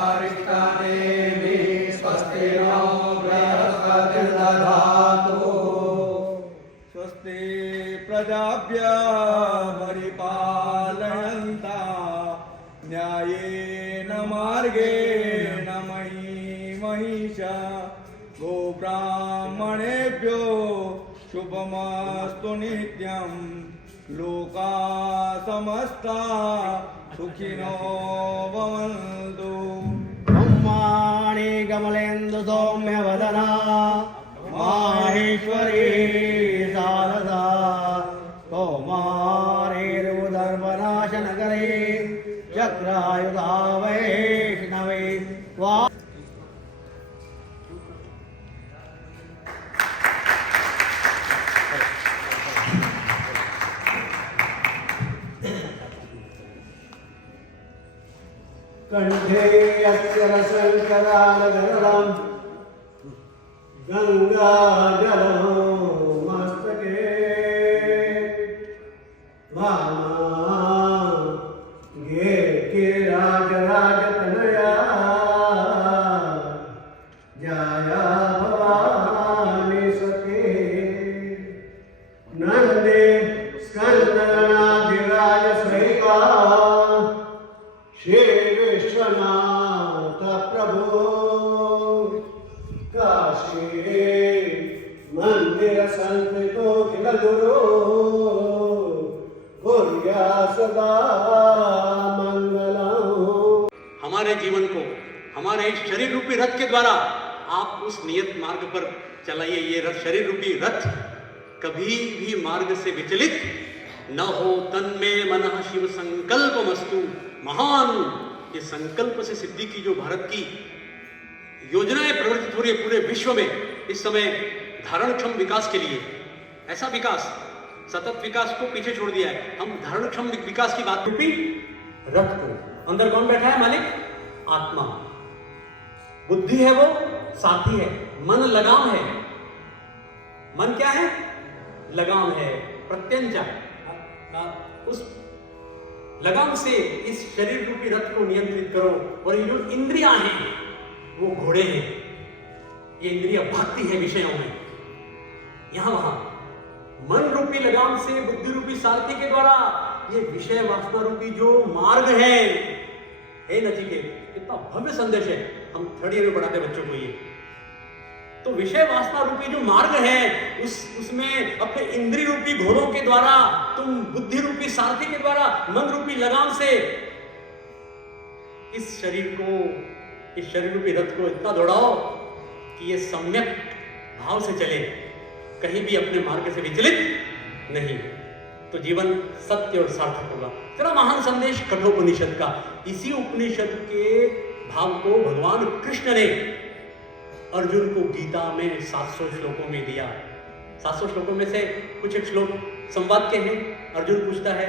अरिष्टनेमि स्वस्ति नो बृहस्पतिर्दधातु स्वस्ति प्रजाभ्यः परिपालयन्ता न्यायेन मार्गेण मही महिषा गोब्राह्मणेभ्यो शुभमस्तु नित्यं लोका समस्ता सुखिनो भवन्तु। ब्रह्माणि कमलेन्दु सौम्यवदना माहेश्वरी शारदा कौमारेर्वदर्पनाशनकरे चक्रायुधा वैष्णवे वा कंठे अक्षरशङ्करालगरलं गङ्गाजलं मस्तके वामाङ्गे गिरिराजराजतनया जया भवानी सती नन्दे स्कन्दगणाधिराज सहिता श्री विश्वनाथ प्रभु काशी मंदिर संतो किल गुरु कुर्या सदा मंगलम। हमारे जीवन को हमारे इस शरीर रूपी रथ के द्वारा आप उस नियत मार्ग पर चलाइए। ये रथ, शरीर रूपी रथ कभी भी मार्ग से विचलित न हो। तन में मनः शिव संकल्पमस्तु महान। इस संकल्प से सिद्धि की जो भारत की योजनाएं प्रवर्तित हो रही है पूरे विश्व में इस समय धारणक्षम विकास के लिए, ऐसा विकास, सतत विकास को पीछे छोड़ दिया है। हम धारणक्षम विकास की बात रूपी रथ को अंदर कौन बैठा है? मालिक आत्मा। बुद्धि है वो साथी है, मन लगाम है। मन क्या है? लगाम है, प्रत्यंचा। उस लगाम से इस शरीर रूपी रथ को नियंत्रित करो। और ये जो इंद्रियां हैं वो घोड़े हैं। ये इंद्रिया भागती है विषयों में, यहां वहां। मन रूपी लगाम से बुद्धि रूपी सारथी के द्वारा ये विषय वासना रूपी जो मार्ग है, हे नचिकेत, कितना भव्य संदेश है। हम थर्ड ईयर में पढ़ाते बच्चों को ये। तो विषय वासना रूपी जो मार्ग है उसमें अपने इंद्रिय रूपी घोड़ों के द्वारा, तुम बुद्धि रूपी सारथी के द्वारा, मन रूपी लगाम से इस शरीर रूपी रथ को इतना दौड़ाओ कि ये सम्यक भाव से चले, कहीं भी अपने मार्ग से विचलित नहीं। तो जीवन सत्य और सार्थक होगा। तेरा महान संदेश कठोपनिषद का, इसी उपनिषद के भाव को भगवान कृष्ण ने अर्जुन को गीता में 700 श्लोकों में दिया। 700 श्लोकों में से कुछ एक श्लोक संवाद के हैं। अर्जुन पूछता है,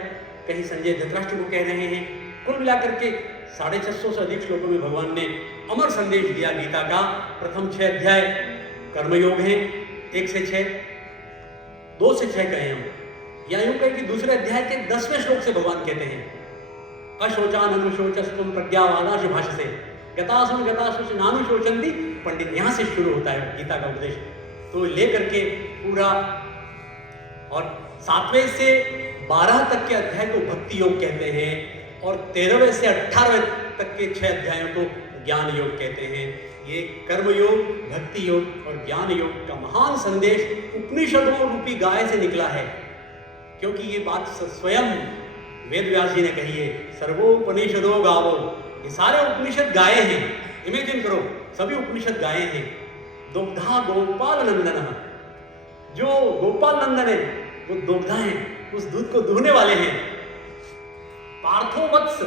कहीं संजय धृतराष्ट्र को कह रहे हैं। कुल मिलाकर के 650 से अधिक श्लोकों में भगवान ने अमर संदेश दिया गीता का। प्रथम 6 अध्याय कर्मयोग हैं, 1 से 6, 2 से 6 कहें हम, या यूं कहें कि दूसरे अध्याय के 10वें श्लोक से भगवान कहते हैं, अशोचानुशोचस्तुम प्रज्ञावादाश भाषसे गतासु नानुशोचन्ति। पंडित यहां से शुरू होता है गीता का उपदेश। तो लेकर के पूरा, और 7वें से 12 तक के अध्याय को भक्ति योग कहते हैं, और 13वें से 18वें तक के 6 अध्यायों को ज्ञान योग कहते हैं। ये कर्म योग, भक्ति योग और ज्ञान योग का महान संदेश उपनिषदों रूपी गाय से निकला है। क्योंकि ये बात स्वयं वेद व्यास जी ने कही है, सर्वोपनिषदो गावो। ये सारे उपनिषद गाये हैं। इमेजिन करो, सभी उपनिषद गाये हैं। दुग्धा गोपाल नंदन, जो गोपाल नंदन है वो दुग्धा है, उस दूध को दुहने वाले हैं। पार्थो वत्स,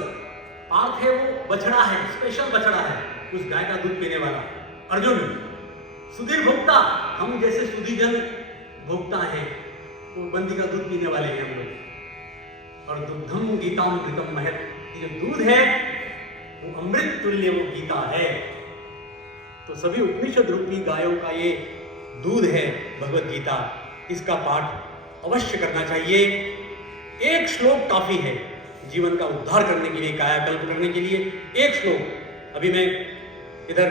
पार्थ है वो बछड़ा है, स्पेशल बछड़ा है, उस गाय का दूध पीने वाला। अर्जुन सुधीर भोक्ता, हम जैसे सुधीजन भोक्ता हैं, वो बंदी का दूध पीने वाले हैं हम लोग। और दुग्धम गीतामृतम महत, ये जो दूध है वो अमृत तुल्य वो गीता है। तो सभी उपनिषद रूपी गायों का ये दूध है भगवत गीता। इसका पाठ अवश्य करना चाहिए। एक श्लोक काफी है जीवन का उद्धार करने के लिए, कायाकल्प करने के लिए। एक श्लोक अभी मैं इधर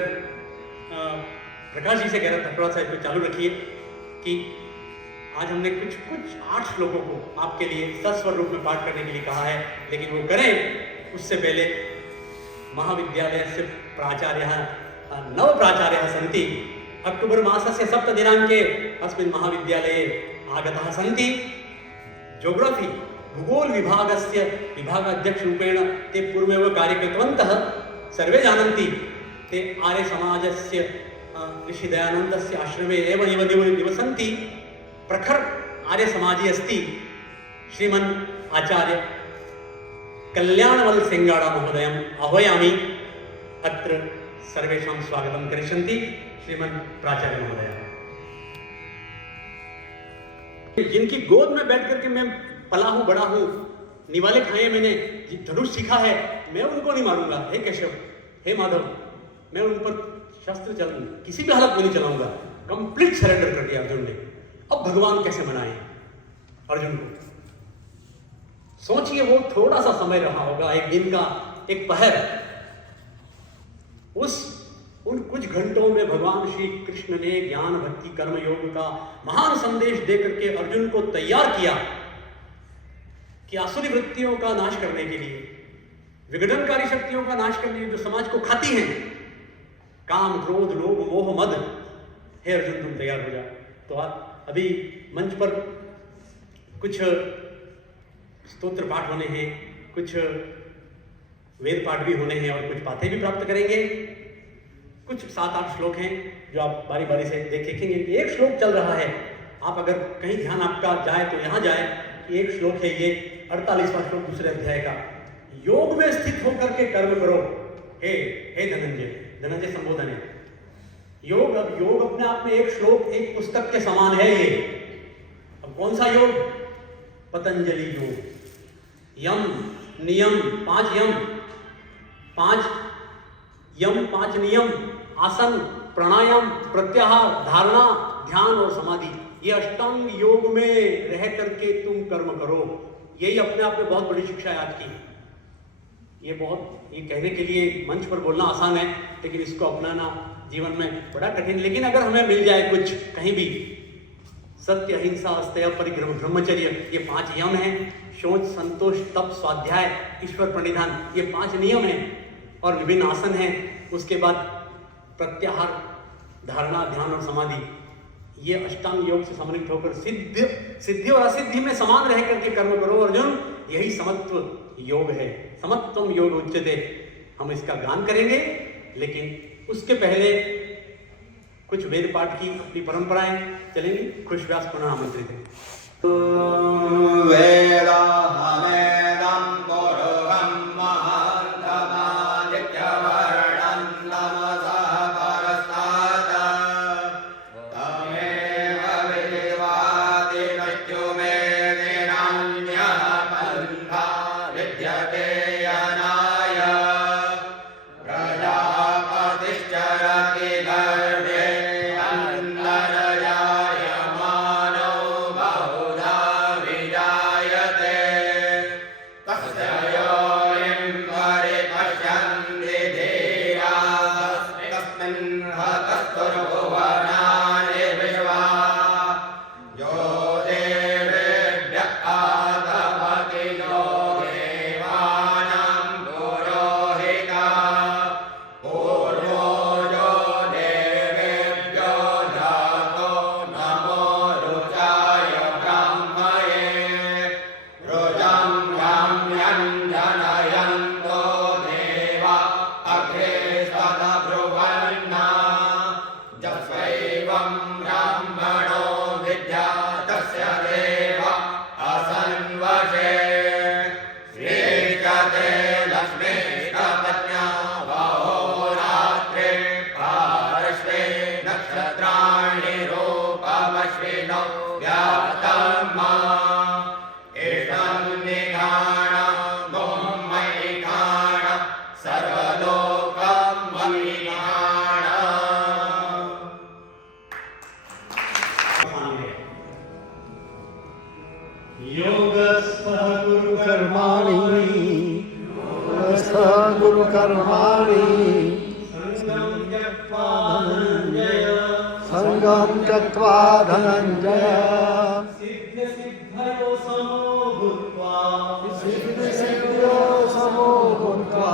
प्रकाश जी से कह रहा था, थोड़ा सा इसको चालू रखिए कि आज हमने कुछ 8 श्लोकों को आपके लिए सस्वर रूप में पाठ करने के लिए कहा है, लेकिन वो करें उससे पहले महाविद्यालय से प्राचार्य नव प्राचार्य सन्ति अक्टोबर मासस्य सप्तदिनाङ्के अस्मिन् महाविद्यालये आगताः सन्ति। जोग्राफी भूगोल विभागस्य विभागाध्यक्ष रूपेण ते पूर्वमेव कार्यं कृतवन्तः, सर्वे जानन्ति। ते आर्य समाजस्य ऋषि दयानन्दस्य आश्रमे एव निवसन्ति। प्रखर आर्य समाजी अस्ति श्रीमन् आचार्य कल्याणवल सिंगाड़ा महोदयम् आह्वयामि। अत्र सर्वेषां स्वागतं करिष्यन्ति श्रीमन् प्राचार्य महोदय। जिनकी गोद में बैठ करके मैं पला हूं, बड़ा हूं, निवाले खाए मैंने, धनुष सीखा है, मैं उनको नहीं मारूंगा। हे केशव, हे माधव, मैं उन पर शस्त्र किसी भी हालत में नहीं चलाऊंगा। कंप्लीट सरेंडर कर दिया अर्जुन ने। अब भगवान कैसे मनाए अर्जुन को? सोचिए, वो थोड़ा सा समय रहा होगा, एक दिन का, एक पहर, उन कुछ घंटों में भगवान श्री कृष्ण ने ज्ञान भक्ति कर्म योग का महान संदेश देकर के अर्जुन को तैयार किया कि आसुरी वृत्तियों का नाश करने के लिए, विघटनकारी शक्तियों का नाश करने के लिए जो समाज को खाती हैं, काम क्रोध लोभ मोह मद, हे अर्जुन तुम तैयार हो जा। तो आप अभी मंच पर कुछ स्तोत्र पाठ होने हैं, कुछ वेद पाठ भी होने हैं और कुछ बातें भी प्राप्त करेंगे। कुछ 7-8 श्लोक हैं जो आप बारी बारी से देखेंगे। एक श्लोक चल रहा है, आप अगर कहीं ध्यान आपका जाए तो यहाँ जाए कि एक श्लोक है ये 48वां श्लोक दूसरे अध्याय का। योग में स्थित होकर के कर्म करो हे धनंजय संबोधन है। योग अपने आप में एक श्लोक, एक पुस्तक के समान है ये। अब कौन सा योग? पतंजलि योग। यम नियम 5 यम, 5 नियम, आसन प्राणायाम प्रत्याहार धारणा ध्यान और समाधि, ये अष्टांग योग में रह करके तुम कर्म करो। यही अपने आप में बहुत बड़ी शिक्षा है आज की। ये कहने के लिए मंच पर बोलना आसान है, लेकिन इसको अपनाना जीवन में बड़ा कठिन। लेकिन अगर हमें मिल जाए कुछ कहीं भी, सत्य अहिंसा अस्तेय परिग्रह ब्रह्मचर्य, ये 5 यम हैं। शोच संतोष तप स्वाध्याय ईश्वर प्रणिधान, ये 5 नियम हैं और विभिन्न आसन हैं। उसके बाद प्रत्याहार धारणा ध्यान और समाधि, ये अष्टांग योग से समन्वित होकर सिद्धि और असिद्धि में समान रह करके कर्म करो अर्जुन। यही समत्व योग है। समत्वम योग उच्यते। हम इसका गान करेंगे, लेकिन उसके पहले कुछ वेद पाठ की अपनी परंपराएं चलेंगी। खुश व्यास पुनः आमंत्रित है। तस्य त्यक्त्वा धनञ्जय सिद्धसिद्धयो समो भूत्वा सिद्धिसिद्ध्यो समो भूत्वा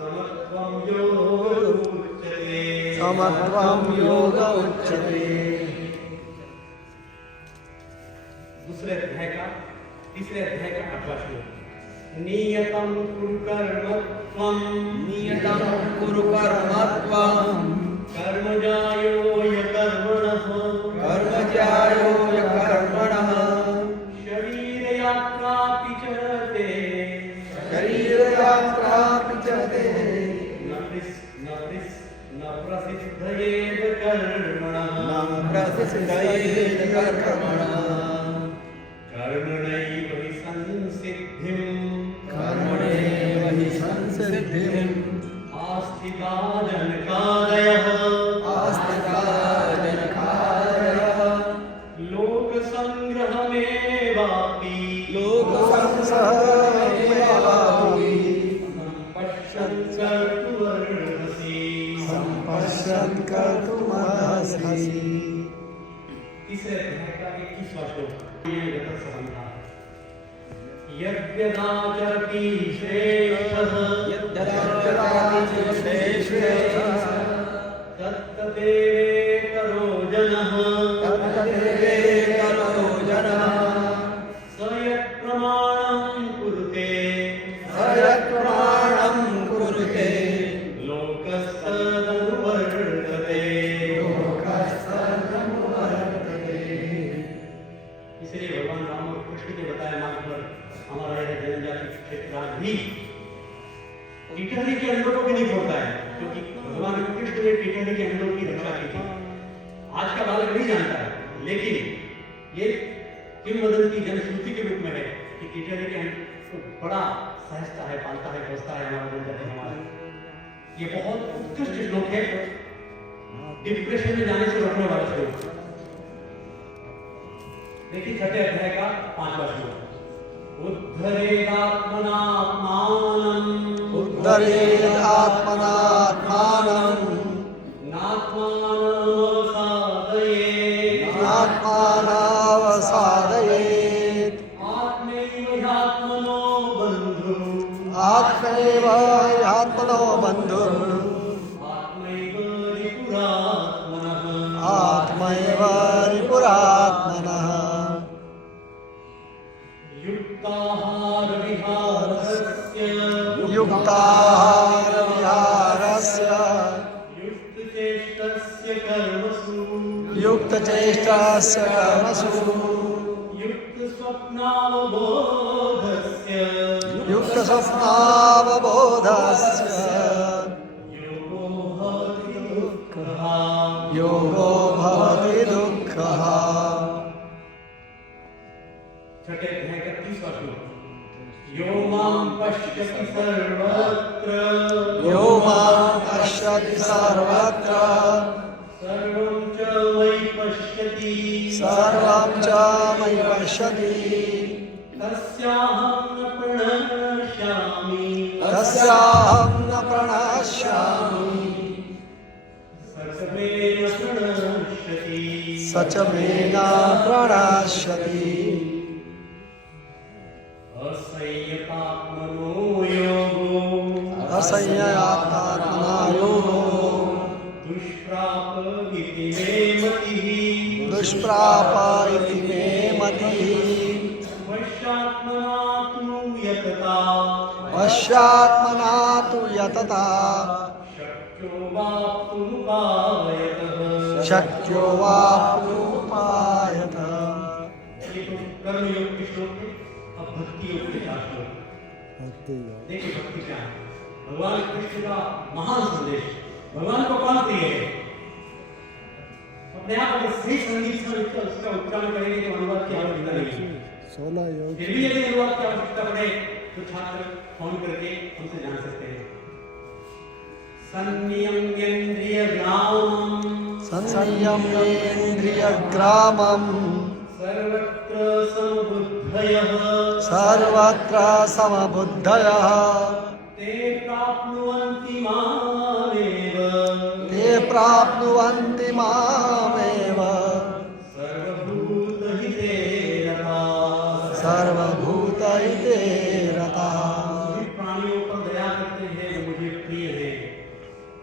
समत्वं योग उच्यते समत्वं योग उच्यते। दूसरे अध्याय का तीसरे अध्याय का 8वां श्लोक। नियतं कुरु कर्म त्वं नियतं कुरु कर्म त्वं कर्मजायो यकर्मणः कर्मज्यायो यकर्मणः शरीरयात्रापि च ते शरीरयात्रापि च ते न प्रसिद्धयेत कर्मणः प्रसिद्धयेत कर्मणः कर्मणैव हि संसिद्धिं कर्मणेव हि संसिद्धिम् आस्थिता जनकादयः आस्तिका जनकादयः लोकसंग्रहमेवापि लोकसंग्रहमेवापि पश्यन् कर्तुमर्हसि सम्पश्यन् कर्तुमर्हसि। तीसरे अध्याय का 21वां श्लोक। ये गत संबंधा यद्यदाचरति श्रेष्ठः यद्यदाचरति श्रेष्ठः तत्तदेवेतरो जनः तत्तदेवेतरो जनः स यत्प्रमाणं कुरुते स यत्प्रमाणं कुरुते लोकस्तदनुवर्तते। इसलिए भगवान राम और कृष्ण के बताए मार्ग पर हमारा यह जनजाति क्षेत्र आज भी टिटहरी के अंडों भी नहीं छोड़ता है, क्योंकि भगवान कृष्ण ने टिटहरी के अंडों की रक्षा की थी। आज का बालक नहीं जानता है, लेकिन ये किंवदंती जनश्रुति के रूप में है कि टिटहरी के अंड को बड़ा सहजता है, पालता है, पोसता है हमारा जनजाति हमारा। ये बहुत उत्कृष्ट श्लोक है, डिप्रेशन में जाने से रोकने वाला श्लोक। देखिए छठे अध्याय का 5वां श्लोक। उद्धरेदात्मनात्मानम् उद्धरेदात्मनात्मानं नात्मानमवसादयेत् आत्मानावसादयेत् आत्मैव ह्यात्मनो बन्धुः आत्मैव ह्यात्मनो बन्धुः आत्मैव रिपुरात्मनः आत्मैव रिपुरात्मनः युक्ताहारविहारस्य युक्ताहारविहारस्य युक्तचेष्टस्य कर्मसु युक्तचेष्टास्य कर्मसु युक्तस्वप्नावबोधस्य युक्तस्वप्नावबोधस्य योगो भवति दुःखः। योगो भवति दुःखः। छठे अध्याय का 30वां श्लोक। यो मां पश्यति सर्वत्र यो मां पश्यति सर्वत्र सर्वं च मयि पश्यति सर्वं च मयि पश्यति तस्याहं न प्रणश्यामि तस्याहं न प्रणश्यामि सर्वे न प्रणश्यति स च मे न प्रणश्यति। असंयतात्मनो योगो असंयतात्मना योगो दुष्प्राप इति मे मतिः दुष्प्राप इति मे मतिः वश्यात्मना तु यतता वश्यात्मना तु यतता शक्यो वाप्तुमुपायतः। शक्यो वाप्तुमुपायतः। ये तो कर्मयोग के श्लोक है। अब भक्ति योग के 4 श्लोक। देखिए भक्ति क्या है। भगवान कृष्ण का महान संदेश। भगवान को कौन प्रिय है? अपने आप अगर सही संगीत से उसका उच्चारण करेंगे तो अनुवाद की आवश्यकता नहीं है। फिर भी यदि अनुवाद की आवश्यकता पड़े तो छात्र फोन करके हमसे जान सकते हैं। संयम्येन्द्रियग्रामं सर्वत्र समबुद्धयः सर्वत्र समबुद्धयः ते प्राप्नुवन्ति मामेव ते प्राप्नुवन्ति मामेव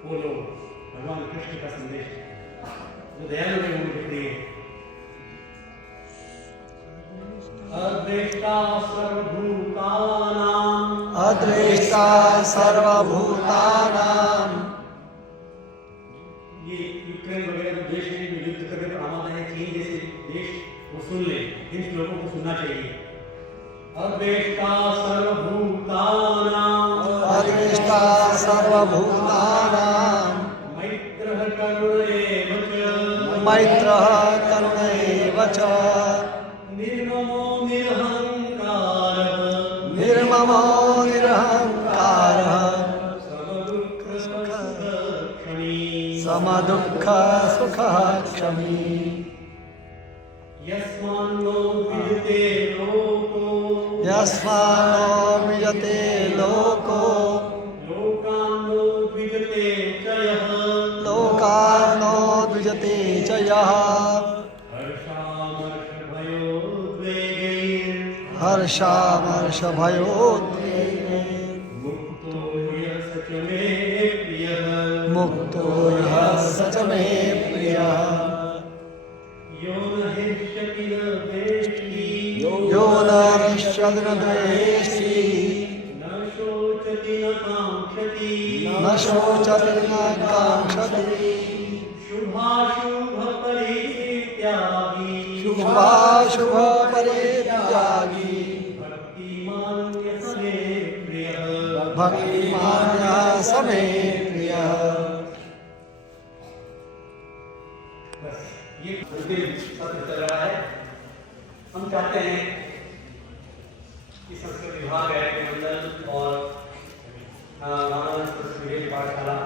बोलो भगवान कृष्ण का संदेश जो दयालु है उनके प्रिय अद्वेष्टा सर्वभूतानां अद्वेष्टा सर्वभूतानां। ये यूक्रेन वगैरह जो देश हैं जो युद्ध करने पर आमादा है, चीन जैसे देश वो सुन ले, इन श्लोकों को सुनना चाहिए। अद्वेष्टा सर्वभूतानां अद्वेष्टा सर्वभूतानां। मैत्रः करुण एव च मैत्रः करुण एव च निर्ममो निरहङ्कारः निर्ममो निरहङ्कारः समदुःख सुखः क्षमी। यस्मान्नो विजते लोको यस्मान्नो विजते लोको लोकान्नो विजते च यः लोकान्नो द्विजते च यः हर्षामर्षभयोद्वेगैः मुक्तो यः स च मे प्रियः मुक्तो यः स च मे प्रियः। यो न हृष्यति न द्वेष्टि यो न हृष्यति न द्वेष्टि न शोचति न काङ्क्षति न शोचति न काङ्क्षति शुभाशुभपरित्यागी शुभाशुभ परित्यागी भक्तिमान्य समे प्रियः भक्तिमान्यः समे प्रियः। बस ये अंतिम सत्र चल रहा है। हम चाहते हैं कि संस्कृत विभाग गायत्री मंडल और रामानंद संस्कृत पाठशाला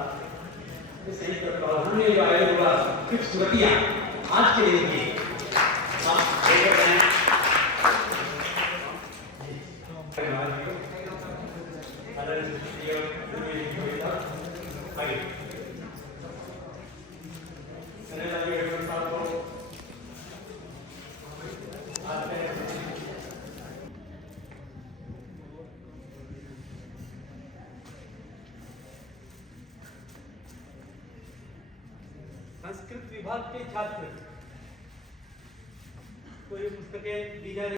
इस संयुक्त तत्वावधान में जो आयोजन हुआ कुछ स्मृतियां आज के दिन की हम लेकर आए। संस्कृत विभाग के छात्र को ये पुस्तकें दी जा रही